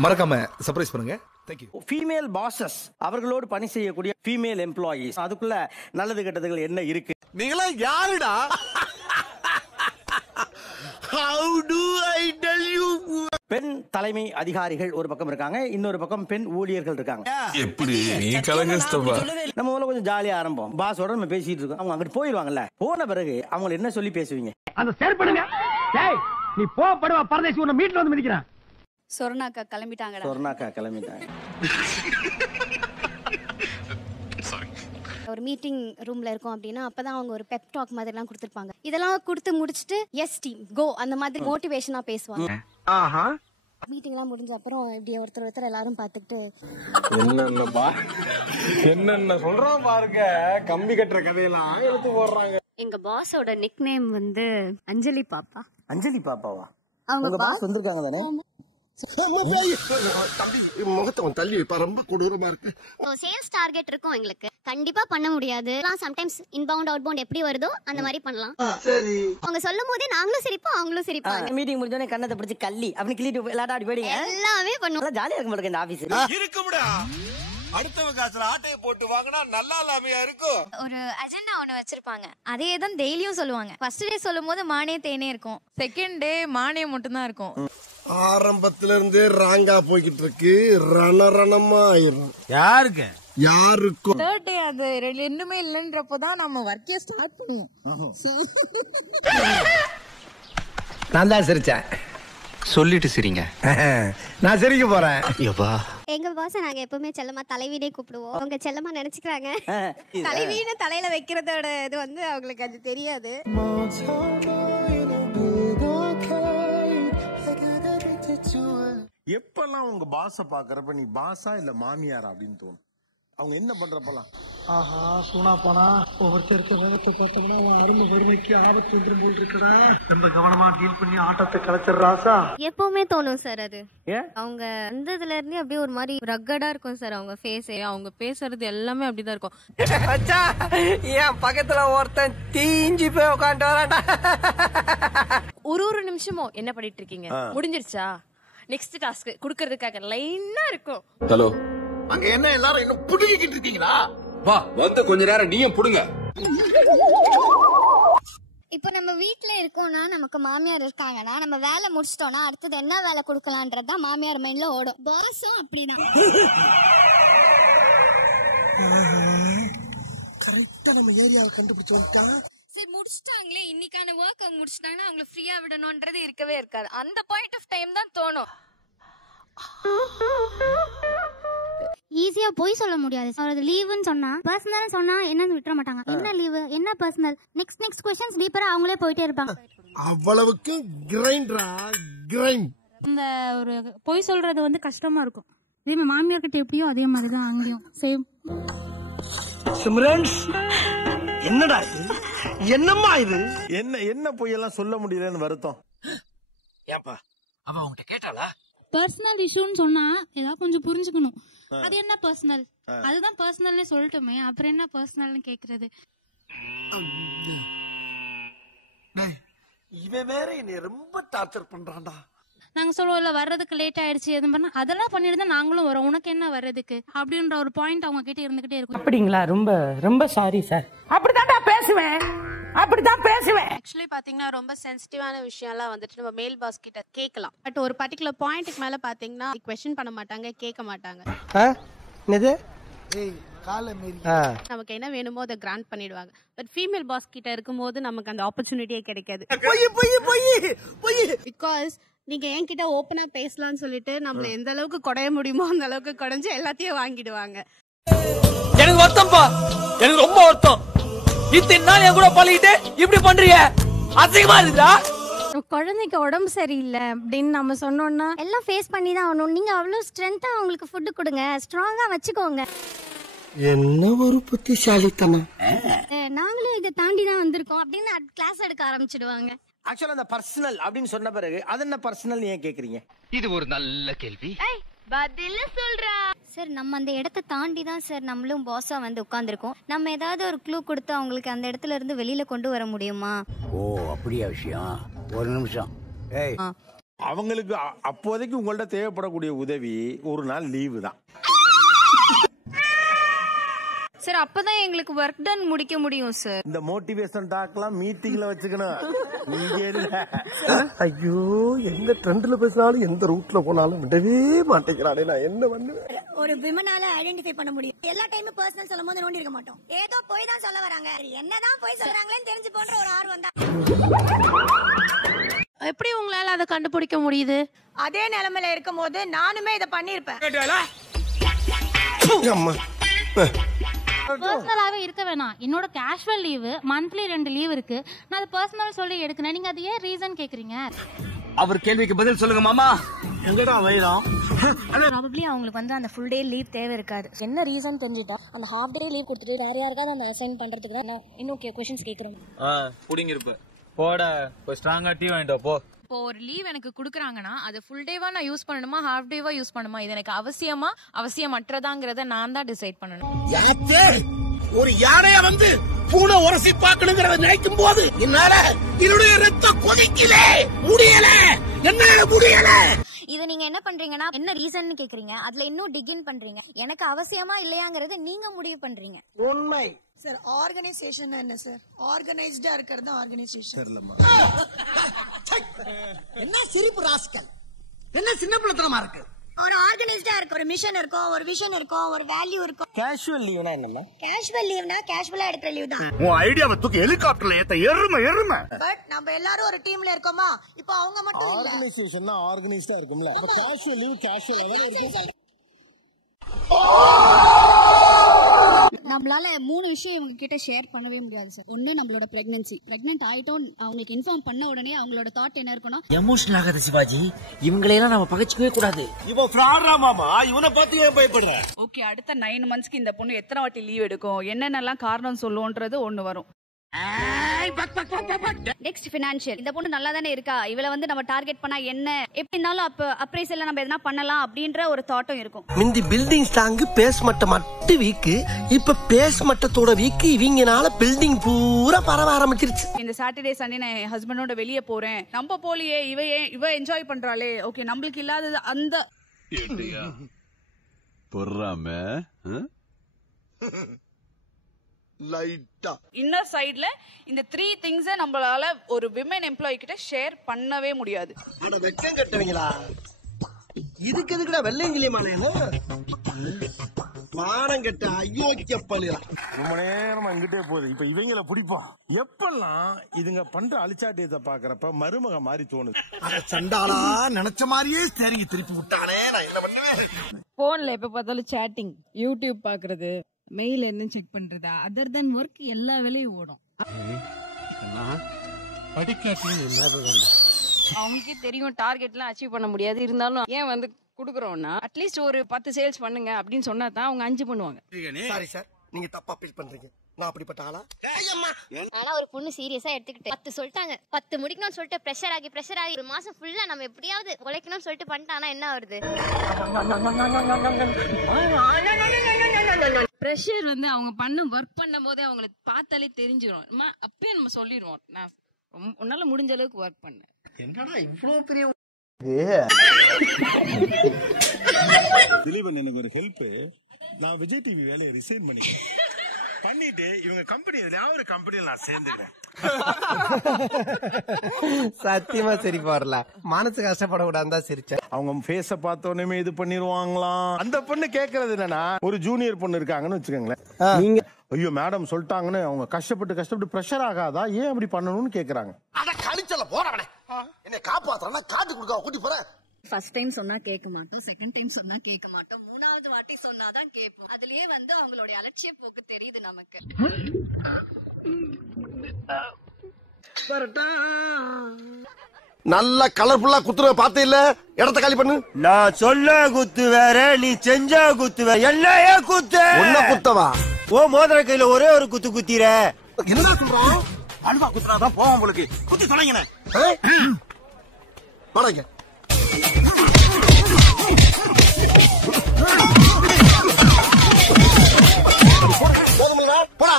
மறக்காம சர்ப்ரைஸ் பண்ணுங்க. Thank you. Female bosses அவர்களோடு பணி செய்யக்கூடிய ஃபீமேல் எம்ப்ளாயீஸ் அதுக்குள்ள நல்லது கெட்டதுகள் என்ன இருக்கு? நீங்களா யாருடா? How do I tell you? பெண் தலைமை அதிகாரிகள் ஒரு பக்கம் இருக்காங்க, இன்னொரு பக்கம் பெண் ஊழியர்கள் இருக்காங்க. எப்படி நீ கலங்கஸ்தப்பா? நம்ம முதல்ல கொஞ்சம் ஜாலியா ஆரம்பம். பாஸோட நம்ம பேசிட்டு இருக்கோம். அவங்க அங்கிட்டு போயிடுவாங்கல்ல. போன பிறகு அவங்க என்ன சொல்லி பேசுவீங்க? அந்த செயல்படுங்க. டேய் நீ படுவா பரதேசி உன்னை மீட்ல வந்து மிதிக்கிறான். சொர்ணாக்கா கிளம்பிட்டாங்கடா. சொர்ணாக்கா கிளம்பிட்டாங்க. ஒரு மீட்டிங் ரூம்ல இருக்கோம் அப்படின்னா அப்பதான் அவங்க ஒரு பெப் டாக் மாதிரி எல்லாம் கொடுத்திருப்பாங்க. இதெல்லாம் கொடுத்து முடிச்சிட்டு எஸ் டீம் கோ அந்த மாதிரி மோட்டிவேஷனா பேசுவாங்க. மீட்டிங் எல்லாம் முடிஞ்ச அப்புறம் இப்படி ஒருத்தர் எல்லாரும் பார்த்துட்டு என்னென்ன சொல்றோம் பாருங்க. கம்பி கட்டுற கதையெல்லாம் எடுத்து போடுறாங்க. எங்க பாஸோட நிக் நேம் வந்து அஞ்சலி பாப்பா. அஞ்சலி பாப்பாவா? அவங்க பாஸ் வந்திருக்காங்க தானே? முகத்தவன் தள்ளி வைப்பா, ரொம்ப கொடூரமா இருக்கு. சேல்ஸ் டார்கெட் இருக்கும் எங்களுக்கு, கண்டிப்பா பண்ண முடியாது. சம்டைம்ஸ் இன்பவுண்ட் அவுட்பவுண்ட் எப்படி வருதோ அந்த மாதிரி பண்ணலாம். சரி அவங்க சொல்லும் போதே நாங்களும் சிரிப்போம் அவங்களும் சிரிப்பாங்க. மீட்டிங் முடிஞ்சோடனே கண்ணத்தை பிடிச்சி கள்ளி அப்படி கிள்ளிட்டு எல்லாரும் போயிடுங்க. எல்லாமே பண்ணுவோம். ஜாலியா இருக்கும் போல இந்த ஆபீஸ். இருக்கும்டா. அடுத்தவங்க காசுல ஆட்டையை போட்டு வாங்கினா நல்லா இல்லாமையா இருக்கும். ஒரு அஜெண்டா ஒண்ணு வச்சிருப்பாங்க, அதே தான் டெய்லியும் சொல்லுவாங்க. ஃபர்ஸ்ட் டே சொல்லும் போது மானே தேனே இருக்கும், செகண்ட் டே மானே மட்டும் தான் இருக்கும். ஆரம்பத்துல இருந்தே ராங்கா போய்கிட்டு இருக்கு. ரணமா ஆயிரும். யாருக்கு யாருக்கும் தேர்ட் டே அது ரெண்டுமே இல்லன்றப்பதான் நம்ம ஒர்க்கே ஸ்டார்ட் பண்ணுவோம். நான் தான் சிரிச்சேன். சொல்லிட்டு சிரிங்க. நான் சிரிக்க போறேன். எங்க பாஸ் நாங்க எப்பவுமே செல்லமா தலைவீனே கூப்பிடுவோம். அவங்க செல்லமா நினைச்சுக்கிறாங்க. தலைவீன தலையில வைக்கிறதோட இது வந்து அவங்களுக்கு அது தெரியாது. எப்பெல்லாம் உங்க பாஸ பாக்குறப்ப நீ பாஸா இல்ல மாமியாரா அப்படின்னு தோணும்? அவங்க என்ன பண்றப்பலாம் ஆஹா சூனா போனா ஒவ்வொருத்தர் இருக்க வேகத்தை பார்த்தோம்னா அவன் அருமை வறுமைக்கு ஆபத்து வந்துடும் போல் இருக்கடா. ரொம்ப கவனமா டீல் பண்ணி ஆட்டத்தை கலைச்சிடுறாசா. எப்பவுமே தோணும் சார் அது. அவங்க வந்ததுல இருந்தே அப்படியே ஒரு மாதிரி ரக்கடா இருக்கும் சார் அவங்க ஃபேஸ். அவங்க பேசுறது எல்லாமே அப்படிதான் இருக்கும். என் பக்கத்துல ஒருத்தன் தீஞ்சு போய் உட்காந்து வரான்டா. ஒரு நிமிஷமும் என்ன பண்ணிட்டு இருக்கீங்க, முடிஞ்சிருச்சா, நெக்ஸ்ட் டாஸ்க் குடுக்கறதுக்காக லைனா இருக்கும். ஹலோ, அங்க என்ன எல்லாரும் இன்னும் புடுங்கிட்டு இருக்கீங்களா? வா வந்து கொஞ்ச நேரம் நீயும் புடுங்க. இப்போ நம்ம வீட்ல இருக்கோம்னா நமக்கு மாமியார் இருக்காங்கன்னா நம்ம வேலை முடிச்சிட்டோம்னா அடுத்தது என்ன வேலை கொடுக்கலான்றதுதான் மாமியார் மைண்ட்ல ஓடும். பாஸும் அப்படிதான். கரெக்டா நம்ம ஏரியாவை கண்டுபிடிச்சு வந்துட்டான். சரி முடிச்சிட்டாங்களே, இன்னைக்கான ஒர்க் அவங்க முடிச்சிட்டாங்கன்னா அவங்களை ஃப்ரீயா விடணும்ன்றது இருக்கவே இருக்காது. அந்த பாயிண்ட் ஆஃப் டைம் தான் தோணும். ஈஸியா போய் சொல்ல முடியாது. அவரது லீவுன்னு சொன்னா பர்சனல் சொன்னா என்னன்னு விட்டுற மாட்டாங்க. என்ன லீவு என்ன பர்சனல், நெக்ஸ்ட் क्वेश्चंस டீப்பரா அவங்களே போயிட்டே இருப்பாங்க. அவ்வளவுக்கு கிரைண்டரா கிரைண்ட். இந்த ஒரு பொய் சொல்றது வந்து கஷ்டமா இருக்கும். இதே மாமியார் கிட்ட எப்படியோ அதே மாதிரிதான் அங்கேயும் சேம். சிம்ரன்ஸ் என்னடா இது? என்னம்மா இது? என்ன பொய்யெல்லாம் சொல்ல முடியலன்னு வருத்தம். ஏப்பா அவ உன்கிட்ட கேட்டாளா? பர்சனல் இஷ்யூன்னு சொன்னா ஏதாவது கொஞ்சம் புரிஞ்சுக்கணும். அது என்ன பர்சனல், அதுதான் பர்சனல்னு சொல்லட்டுமே, அப்புறம் என்ன பர்சனல்னு கேக்குறது. இவன் வேற என்னை ரொம்ப டார்ச்சர் பண்றான்டா. நாங்க சொல்லுவோம்ல வர்றதுக்கு லேட் ஆயிடுச்சு எதுவும் பண்ணா அதெல்லாம் பண்ணிட்டு தான் நாங்களும் வரோம், உனக்கு என்ன வர்றதுக்கு அப்படின்ற ஒரு பாயிண்ட் அவங்க கிட்ட இருந்துகிட்டே இருக்கும். அப்படிங்களா? ரொம்ப ரொம்ப சாரி சார். அப்படித்தான்டா பேசுவேன், அப்படித்தான் பேசுவேன். ஆக்சுவலி பாத்தீங்கன்னா ரொம்ப சென்சிட்டிவான விஷயம் எல்லாம் வந்துட்டு நம்ம மேல் பாஸ் கிட்ட கேட்கலாம். பட் ஒரு பர்டிகுலர் பாயிண்ட்க்கு மேல பாத்தீங்கன்னா क्वेश्चन பண்ண மாட்டாங்க, கேட்க மாட்டாங்க. என்னது? நமக்கு என்ன வேணுமோ அதை கிராண்ட் பண்ணிடுவாங்க. பட் ஃபீமேல் பாஸ் கிட்ட இருக்கும்போது நமக்கு அந்த ஆப்பர்ச்சுனிட்டியே கிடைக்காது. பிகாஸ் நீங்க என்கிட்ட ஓப்பனா பேசலாம்னு சொல்லிட்டு நம்மள எந்த அளவுக்கு குடைய முடியுமோ அந்த அளவுக்கு குடைஞ்சு எல்லாத்தையும் வாங்கிடுவாங்க. எனக்கு வருத்தம்ப்பா, எனக்கு ரொம்ப வருத்தம். இத்தனை நாள் என் கூட பழகிட்டு இப்படி பண்றீங்க, அசிங்கமா இருக்குதா? குழந்தைக்கு உடம்பு சரியில்லை அப்படின்னு நம்ம சொன்னோம்னா எல்லாம் ஃபேஸ் பண்ணி தான் ஆகணும். நீங்க அவ்வளவு ஸ்ட்ரென்த்தா அவங்களுக்கு ஃபுட் கொடுங்க, ஸ்ட்ராங்கா வச்சுக்கோங்க. என்ன ஒரு புத்திசாலித்தனம். நாங்களும் இதை தாண்டி தான் வந்திருக்கோம் அப்படின்னு கிளாஸ் எடுக்க ஆரம்பிச்சிடுவாங்க. ஆக்சுவலா அந்த பர்சனல் அப்படின்னு சொன்ன பிறகு அது என்ன பர்சனல் ஏன் கேக்குறீங்க? இது ஒரு நல்ல கேள்வி. பதில சொல்றா சார். நம்ம அந்த இடத்தை தாண்டி தான் சார் நம்மளும் பாஸா வந்து உட்கார்ந்துருக்கோம். நம்ம ஏதாவது ஒரு க்ளூ கொடுத்து அவங்களுக்கு அந்த இடத்துல இருந்து வெளியில கொண்டு வர முடியுமா? ஓ அப்படியா விஷயம்? ஒரு நிமிஷம். அவங்களுக்கு அப்போதைக்கு உங்கள்ட்ட தேவைப்படக்கூடிய உதவி ஒரு நாள் லீவு தான் சார். அப்பதான் எங்களுக்கு ஒர்க் டன் முடிக்க முடியும் சார். இந்த மோட்டிவேஷன் டாக்லாம் மீட்டிங்ல வச்சுக்கணும். இங்க இல்ல. ஐயோ, எந்த ட்ரெண்ட்ல பேசினாலும் எந்த ரூட்ல போனாலும் விடவே மாட்டேங்கிறானே, நான் என்ன பண்ணுவேன்? ஒரு விமனால ஐடென்டிஃபை பண்ண முடியும். எல்லா டைமும் பர்சனல் சொல்லும் போது நோண்டி இருக்க மாட்டோம். ஏதோ போய் தான் சொல்ல வராங்க, என்னதான் போய் சொல்றாங்களேன்னு தெரிஞ்சு போன்ற ஒரு ஆர்வம் தான். எப்படி உங்களால அதை கண்டுபிடிக்க முடியுது? அதே நிலைமையில இருக்கும் போது நானுமே இதை பண்ணிருப்பேன். பர்சனலாவே இருக்க வேணாம். என்னோட கேஷுவல் லீவு மந்த்லி 2 லீவ் இருக்கு. நான் அது பர்சனல் சொல்லி எடுக்கணும். நீங்க அது ஏன் ரீசன் கேக்குறீங்க? அவர் கேள்விக்கு பதில் சொல்லுங்க மாமா. எங்கடா வைரம்? ப்ராபபிலி அவங்களுக்கு வந்து அந்த ஃபுல் டே லீவ் தேவை இருக்காது. என்ன ரீசன் தெரிஞ்சுட்டா அந்த ஹாஃப் டே லீவ் கொடுத்துட்டு வேற யாருக்காவது அந்த அசைன் பண்றதுக்கு தான் இன்னும் क्वेश्चंस கேக்குறோம். புடிங்க இருப்ப போட ஸ்ட்ராங்கா டீ வாங்கிட்டு போ. இப்போ ஒரு லீவ் எனக்கு குடுக்குறாங்கன்னா அது ஃபுல் டேவா நான் யூஸ் பண்ணணுமா ஹாஃப் டேவா யூஸ் பண்ணணுமா, இது எனக்கு அவசியமா அவசியமற்றதாங்கிறத நான் தான் டிசைட் பண்ணணும். ஒரு யானைய வந்து பூனை உரசி பார்க்கணுங்கிறத நினைக்கும் போது என்னால என்னுடைய ரத்தம் கொதிக்கல, முடியல, என்னால முடியல. இத நீங்க என்ன பண்றீங்கன்னா என்ன ரீசன் கேக்குறீங்க, அதுல இன்னும் டிகின் பண்றீங்க. எனக்கு அவசியமா இல்லையாங்கறத நீங்க முடிவு பண்றீங்க. உண்மை சார். ஆர்கனைசேஷன் என்ன சார்? ஆர்கனைஸ்டா இருக்கிறது ஆர்கனைசேஷன். தெரியலமா என்ன சிரிப்பு ராஸ்கல், என்ன சின்ன பிள்ளைத்தனமா இருக்கு. ஒரு ஆர்கனைஸ்டா இருக்கு, ஒரு மிஷன் இருக்கும், ஒரு விஷன் இருக்கும், ஒரு வேல்யூ இருக்கும். கேஷுவல் லீவ்னா என்னமா? கேஷுவல் லீவ்னா கேஷுவலா எடுக்கிற லீவ் தான். உன் ஐடியாவை தூக்கி ஹெலிகாப்டர்ல ஏத்த எருமை. பட் நம்ம எல்லாரும் ஒரு டீம்ல இருக்கோமா? இப்போ அவங்க மட்டும் ஆர்கனைசேஷன்னா ஆர்கனைஸ்டா இருக்கும்ல. அப்ப கேஷுவல் லீவ் கேஷுவலா தான இருக்கும். நம்மளால 3 விஷயம் இவங்க கிட்ட ஷேர் பண்ணவே முடியாது சார். ஒண்ணு நம்மளோட பிரெக்னன்சி. பிரெக்னன்ட் ஆயிட்டோம் அவங்களுக்கு இன்ஃபார்ம் பண்ண உடனே அவங்களோட தாட் என்ன இருக்கணும்? எமோஷனல் ஆகாத சிவாஜி, இவங்களெல்லாம் நம்ம பகச்சிக்கவே கூடாது. இவன் ஃப்ராடா மாமா, இவனை பார்த்து ஏன் பயப்படுற? ஓகே, அடுத்த 9 மந்த்ஸ்க்கு இந்த பொண்ணு எத்தனை வாட்டி லீவ் எடுக்கும், என்னென்னலாம் காரணம் சொல்லுன்றது ஒண்ணு வரும். Next financial. இந்த பொண்ணு நல்லா தானே இருக்கா, இவளை வந்து நம்ம டார்கெட் பண்ணா என்ன, எப்படி இருந்தாலும் அப்ப அப்ரைசல்ல நம்ம எதனா பண்ணலாம் அப்படின்ற ஒரு தாட்டும் இருக்கும். மிந்தி பில்டிங் ஸ்ட்ராங், பேஸ்மெண்ட் மட்டும் வீக்கு. இப்ப பேஸ்மெண்டத்தோட வீக்கு இவங்கனால பில்டிங் பூரா பரவ ஆரம்பிச்சிருச்சு. இந்த சாட்டர்டே சண்டே நான் என் ஹஸ்பண்டோட வெளியே போறேன், நம்ம போலியே, இவ என்ஜாய் பண்றாளே, ஓகே நம்மளுக்கு இல்லாதது அந்த பொறாம லைட்டா இன்னர் சைடுல இந்த 3 திங்ஸ் நம்மளால ஒரு விமன் எம்ப்ளாயி கிட்ட ஷேர் பண்ணவே முடியாது. அட வெக்கம் கட்டுவீங்களா? இதுக்கு எதுக்குடா வெள்ளையங்கிலியமானே மானம் கட்ட அயோக்கிய பள்ளியா. ரொம்ப நேரமா இங்கிட்டே போகுது. இப்ப இவங்களை பிடிப்போம். எப்பெல்லாம் இதுங்க பண்ற அழிச்சாட்டியத்தை பாக்குறப்ப மருமக மாதிரி தோணுது. அட சண்டாளா, நினைச்ச மாதிரியே சரிங்க திருப்பி விட்டானே, நான் என்ன பண்ணுவேன்? போன்ல எப்ப பார்த்தாலும் சேட்டிங், யூடியூப் பாக்குறது, மெயில் என்ன செக் பண்றதா, அதர் தென் ஒர்க் எல்லா வேலையும் ஓடும். அவங்களுக்கே தெரியும் டார்கெட்லாம் அச்சீவ் பண்ண முடியாது, இருந்தாலும் ஏன் வந்து குடுக்குறோம்னா அட்லீஸ்ட் ஒரு 10 சேல்ஸ் பண்ணுங்க அப்படின்னு சொன்னா தான் அவங்க 5 பண்ணுவாங்க. சாரி சார், நீங்க தப்பா ஃபீல் பண்றீங்க. நான் அப்படிப்பட்ட ஆளா? ஆனா ஒரு பொண்ணு சீரியஸா எடுத்துக்கிட்டு 10 சொல்லிட்டாங்க, 10 முடிக்கணும்னு சொல்லிட்டு பிரஷர் ஆகி ஒரு மாசம் ஃபுல்லா நம்ம எப்படியாவது உழைக்கணும்னு சொல்லிட்டு பண்ணிட்டானா என்ன வருது? பிரஷர் வந்து அவங்க ஒர்க் பண்ணும் போதே அவங்களுக்கு பார்த்தாலே தெரிஞ்சிடும். அப்பயே நம்ம சொல்லிடுவோம், நான் உன்னால முடிஞ்ச அளவுக்கு ஒர்க் பண்ண. என்னடா இவ்வளவு பெரிய திலீபன் எனக்கு ஒரு ஹெல்ப். நான் விஜய் டிவி வேலையை ரிசைன் பண்ணிட்டு இவங்க கம்பெனி ஒரு கம்பெனியில் நான் சேர்ந்துக்கிறேன். சத்தியமா சரி வரல, மனசு கஷ்டப்படக்கூடாது தான் சிரிச்சேன். அவங்க ஃபேஸ பார்த்தோன்னே இது பண்ணிடுவாங்களாம். அந்த பொண்ணு கேட்கறது என்னன்னா, ஒரு ஜூனியர் பொண்ணு இருக்காங்கன்னு வச்சுக்கோங்களேன், நீங்க ஐயோ மேடம் சொல்லிட்டாங்கன்னு அவங்க கஷ்டப்பட்டு பிரஷர் ஆகாதா, ஏன் அப்படி பண்ணணும்னு கேக்குறாங்க. அட கழிச்சல போறவனே, என்ன காப்பாத்துறனா காட்டு குடுக்க கூட்டி போறேன். ஃபர்ஸ்ட் டைம் சொன்னா கேட்க மாட்டோம், செகண்ட் டைம் சொன்னா கேட்க மாட்டோம், 3வது வாட்டி சொன்னாதான் கேட்போம். அதுலயே வந்து அவங்களோட அலட்சிய போக்கு தெரியுது நமக்கு. நல்ல கலர்ஃபுல்லா குத்துற பார்த்தே இல்ல, இடத்த காலி பண்ணு. நான் சொல்ல குத்து வேற, நீ செஞ்சா குத்து வேற, என்னையே குத்து. என்ன குத்தவா? ஓ மோதிர கையில ஒரே ஒரு குத்து குத்திர. என்ன சொல்றோம்? அல்வா குத்துறாதான் போவோம் உங்களுக்கு. குத்தி தொலைங்கண்ணே. வாடங்க. போதுமில்லடா, போடா.